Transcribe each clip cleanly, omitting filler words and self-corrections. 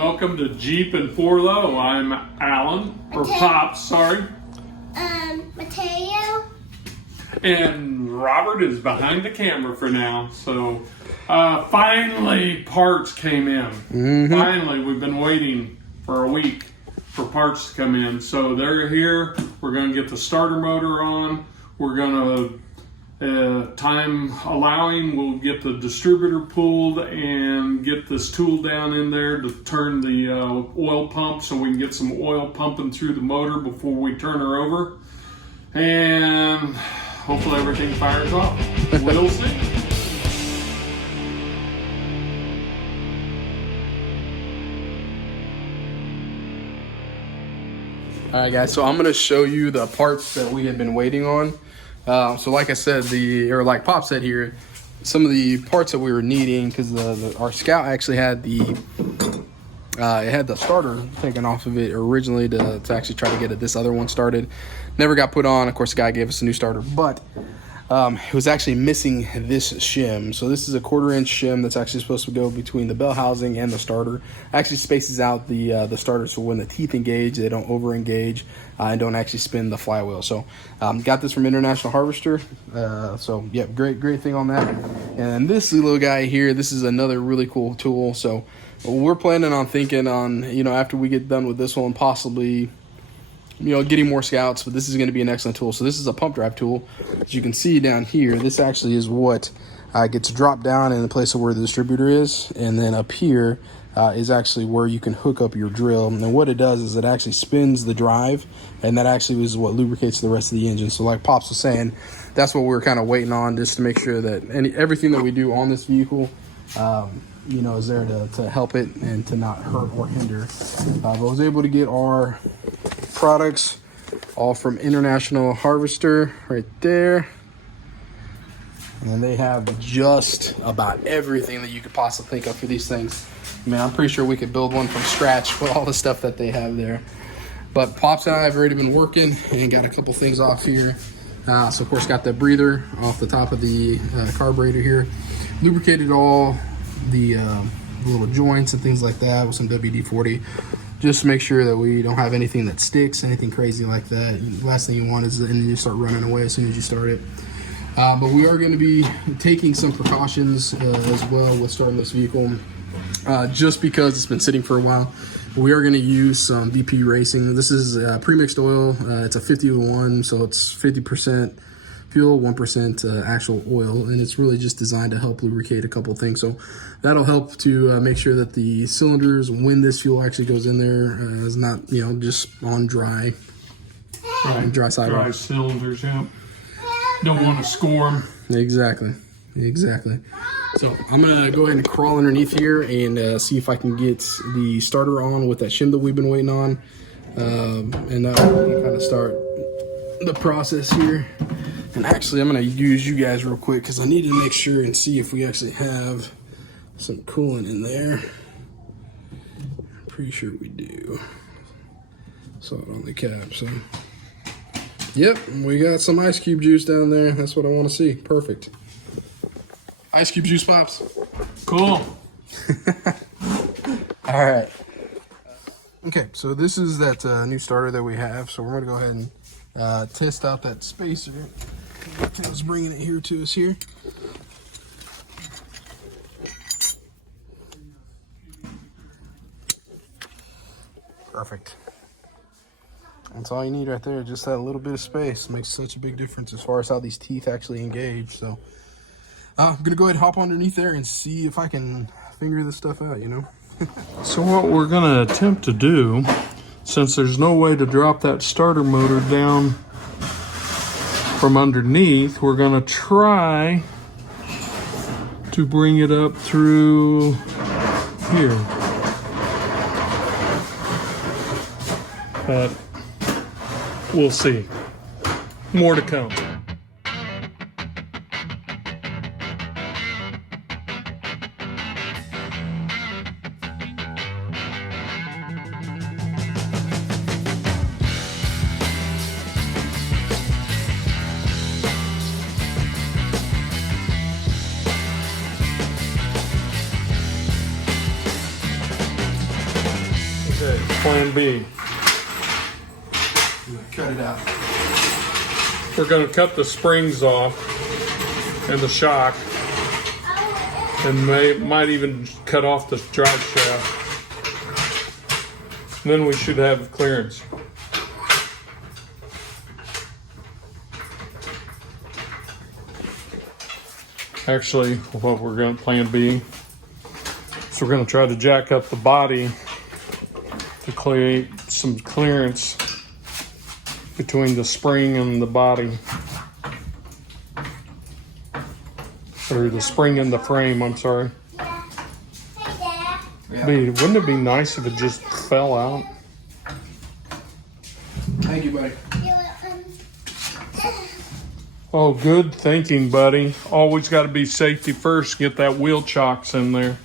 welcome to Jeep and 4Low. I'm Alan, or Pops, sorry. Mateo. And Robert is behind the camera for now. So, finally, parts came in. Finally, we've been waiting for a week for parts to come in. So they're here. We're going to get the starter motor on. We're going to, time allowing, we'll get the distributor pulled and get this tool down in there to turn the oil pump so we can get some oil pumping through the motor before we turn her over. And hopefully everything fires off. We'll see. All right, guys, so I'm going to show you the parts that we had been waiting on. So like I said, like Pop said here, some of the parts that we were needing, because our Scout actually had it had the starter taken off of it originally to actually try to get this other one started. Never got put on. Of course, the guy gave us a new starter, but it was actually missing this shim. So this is a 1/4-inch shim that's actually supposed to go between the bell housing and the starter. Actually spaces out the starter so when the teeth engage, they don't over engage and don't actually spin the flywheel. So got this from International Harvester. So yeah, great thing on that. And this little guy here, this is another really cool tool. So we're planning on thinking on, after we get done with this one, possibly getting more Scouts, but this is going to be an excellent tool. So this is a pump drive tool. As you can see down here, this actually is what gets dropped down in the place of where the distributor is, and then up here is actually where you can hook up your drill. And what it does is it actually spins the drive, and that actually is what lubricates the rest of the engine. So like Pops was saying, that's what we're kind of waiting on, just to make sure that everything that we do on this vehicle is there to help it and to not hurt or hinder. But I was able to get our products all from International Harvester right there, and they have just about everything that you could possibly think of for these things. I mean, I'm pretty sure we could build one from scratch with all the stuff that they have there. But Pops and I have already been working and got a couple things off here. So of course got the breather off the top of the carburetor here, lubricated all the little joints and things like that with some WD-40, just to make sure that we don't have anything that sticks, anything crazy like that. The last thing you want is and you start running away as soon as you start it. But we are going to be taking some precautions as well with starting this vehicle, just because it's been sitting for a while. We are going to use some BP Racing. This is pre-mixed oil. It's a 50-to-1, so it's 50% fuel, 1% actual oil, and it's really just designed to help lubricate a couple things. So that'll help to make sure that the cylinders, when this fuel actually goes in there, is not just on dry sidewalk. Dry cylinders, yeah. Don't want to score them. Exactly. So I'm gonna go ahead and crawl underneath here and see if I can get the starter on with that shim that we've been waiting on, and that will kind of start the process here. And actually, I'm going to use you guys real quick because I need to make sure and see if we actually have some coolant in there. I'm pretty sure we do. Saw it on the cap, so. Yep, we got some ice cube juice down there. That's what I want to see. Perfect. Ice cube juice, Pops. Cool. All right. Okay, so this is that new starter that we have. So we're going to go ahead and test out that spacer. I was bringing it here to us here. Perfect. That's all you need right there. Just that little bit of space makes such a big difference as far as how these teeth actually engage. So I'm gonna go ahead and hop underneath there and see if I can figure this stuff out. So what we're going to attempt to do, since there's no way to drop that starter motor down from underneath, we're going to try to bring it up through here. But we'll see. More to come. plan B. Cut it out. We're going to cut the springs off and the shock, and might even cut off the drive shaft. And then we should have clearance. Actually, what we're going to plan B, so we're going to try to jack up the body to create some clearance between the spring and the body. Or the spring and the frame, I'm sorry. Wouldn't it be nice if it just fell out? Thank you, buddy. Oh, good thinking, buddy. Always got to be safety first. Get that wheel chocks in there.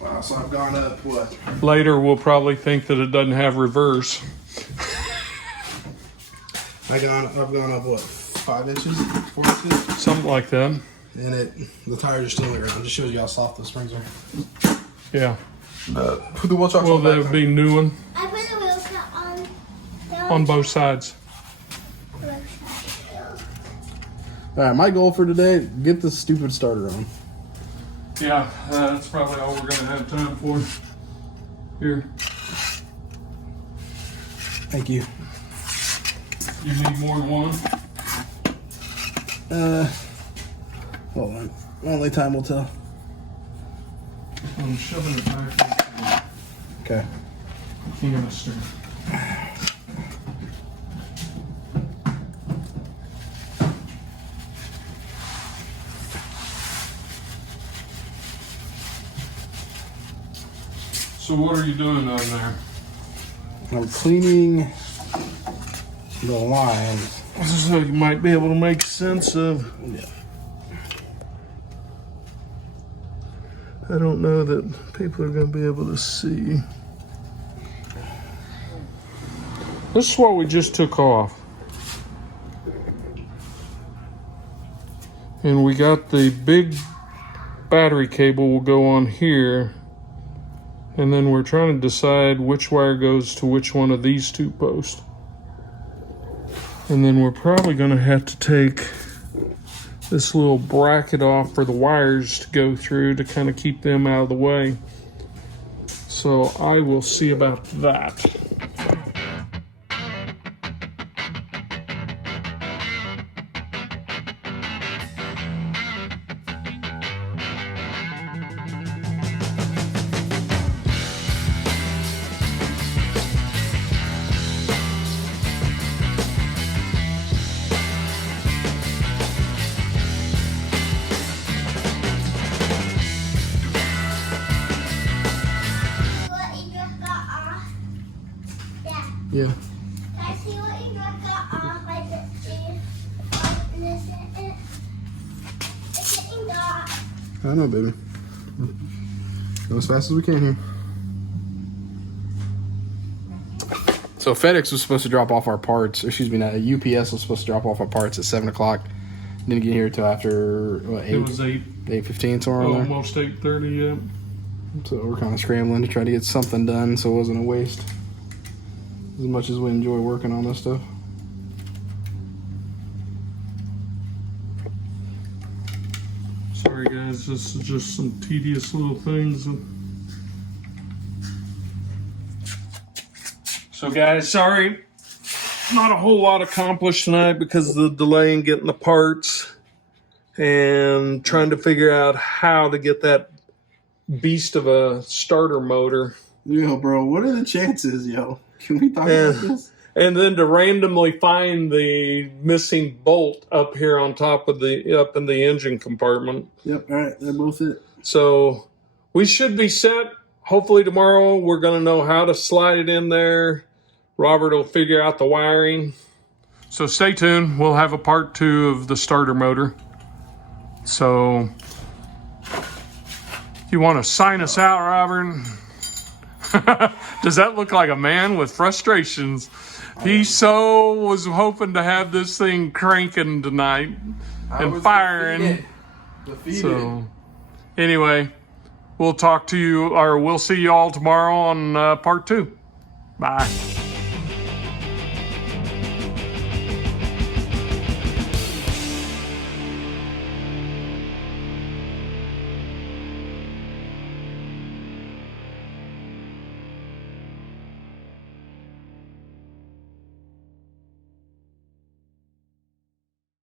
Wow, so I've gone up what? Later, we'll probably think that it doesn't have reverse. I've gone up what? 5 inches, 4 inches, Something like that. and the tires are still on the ground. Just shows you how soft those springs are. Yeah. Put the wheel chocks Well, on the that back. would be new one I put a wheel cut on both sides. All right, my goal for today: get this stupid starter on. Yeah, that's probably all we're going to have time for. Here, Thank you. you need more than one? Hold on. Only time will tell. I'm shoving it back Okay. in the canister. So what are you doing on there? I'm cleaning the lines. So you might be able to make sense of. Yeah. I don't know that people are going to be able to see. This is what we just took off. And we got the big battery cable will go on here. And then we're trying to decide which wire goes to which one of these two posts. And then we're probably going to have to take this little bracket off for the wires to go through to kind of keep them out of the way. So I will see about that. What you just got off? Yeah. Yeah. Can I see what you just got off? I just see. This is it. It's getting dark. I know, baby. Go as fast as we can here. So FedEx was supposed to drop off our parts. Excuse me, not UPS was supposed to drop off our parts at 7 o'clock. Didn't get here till after what, 8? It was 8:15 somewhere around there. almost 8:30. Yeah. So we're kind of scrambling to try to get something done so it wasn't a waste. As much as we enjoy working on this stuff. Sorry guys, this is just some tedious little things. So guys, sorry, not a whole lot accomplished tonight because of the delay in getting the parts and trying to figure out how to get that beast of a starter motor. Yo, bro, what are the chances, yo? Can we talk about this? And then to randomly find the missing bolt up here on top of up in the engine compartment. Yep, all right, they're both it. So we should be set. Hopefully tomorrow we're going to know how to slide it in there. Robert will figure out the wiring. So stay tuned. We'll have a part 2 of the starter motor. So you want to sign us out, Robert? Does that look like a man with frustrations? He so was hoping to have this thing cranking tonight and firing. Defeated. So anyway, we'll talk to you, or we'll see you all tomorrow on part 2. Bye.